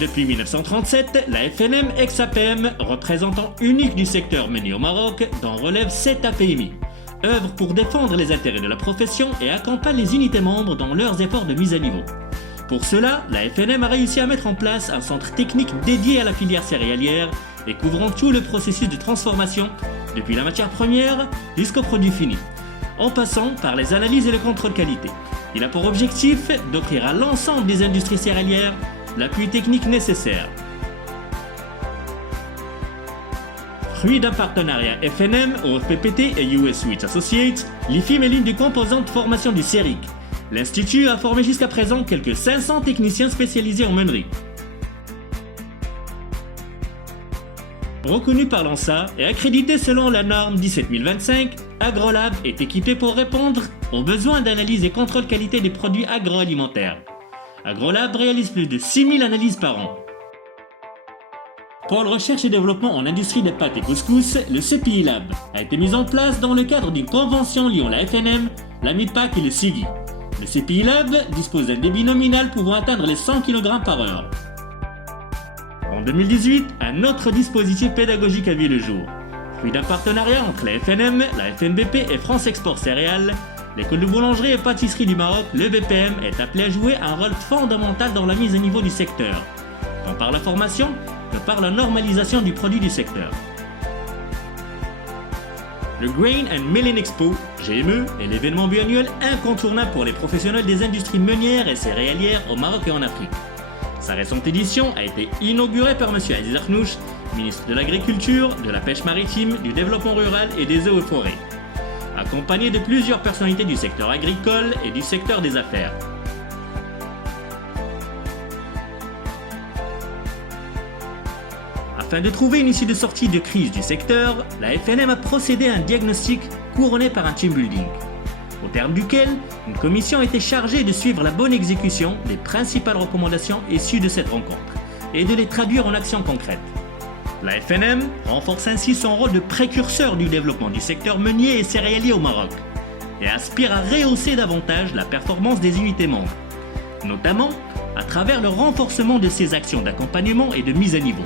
Depuis 1937, la FNM ex-APM, représentant unique du secteur meunier au Maroc, dont relève 7 APMI, œuvre pour défendre les intérêts de la profession et accompagne les unités membres dans leurs efforts de mise à niveau. Pour cela, la FNM a réussi à mettre en place un centre technique dédié à la filière céréalière et couvrant tout le processus de transformation, depuis la matière première jusqu'au produit fini, en passant par les analyses et le contrôle qualité. Il a pour objectif d'offrir à l'ensemble des industries céréalières l'appui technique nécessaire. Fruit d'un partenariat FNM, OFPPT et US Switch Associates, l'IFIM est l'une des composantes de formation du CERIC. L'Institut a formé jusqu'à présent quelques 500 techniciens spécialisés en meunerie. Reconnu par l'ANSA et accrédité selon la norme 17025, AgroLab est équipé pour répondre aux besoins d'analyse et contrôle qualité des produits agroalimentaires. AgroLab réalise plus de 6000 analyses par an. Pour le recherche et développement en industrie des pâtes et couscous, le CPI Lab a été mis en place dans le cadre d'une convention liant la FNM, la MIPAC et le SIGI. Le CPI Lab dispose d'un débit nominal pouvant atteindre les 100 kg par heure. En 2018, un autre dispositif pédagogique a vu le jour. Fruit d'un partenariat entre la FNM, la FNBP et France Export Céréales, l'école de boulangerie et pâtisserie du Maroc, le BPM, est appelée à jouer un rôle fondamental dans la mise à niveau du secteur, tant par la formation que par la normalisation du produit du secteur. Le Grain and Milling Expo, GME, est l'événement biannuel incontournable pour les professionnels des industries meunières et céréalières au Maroc et en Afrique. Sa récente édition a été inaugurée par M. Aziz Arnouch, ministre de l'Agriculture, de la Pêche maritime, du Développement rural et des Eaux et Forêts, accompagné de plusieurs personnalités du secteur agricole et du secteur des affaires. Afin de trouver une issue de sortie de crise du secteur, la FNM a procédé à un diagnostic couronné par un team building, au terme duquel une commission a été chargée de suivre la bonne exécution des principales recommandations issues de cette rencontre et de les traduire en actions concrètes. La FNM renforce ainsi son rôle de précurseur du développement du secteur meunier et céréalier au Maroc et aspire à rehausser davantage la performance des unités membres, notamment à travers le renforcement de ses actions d'accompagnement et de mise à niveau.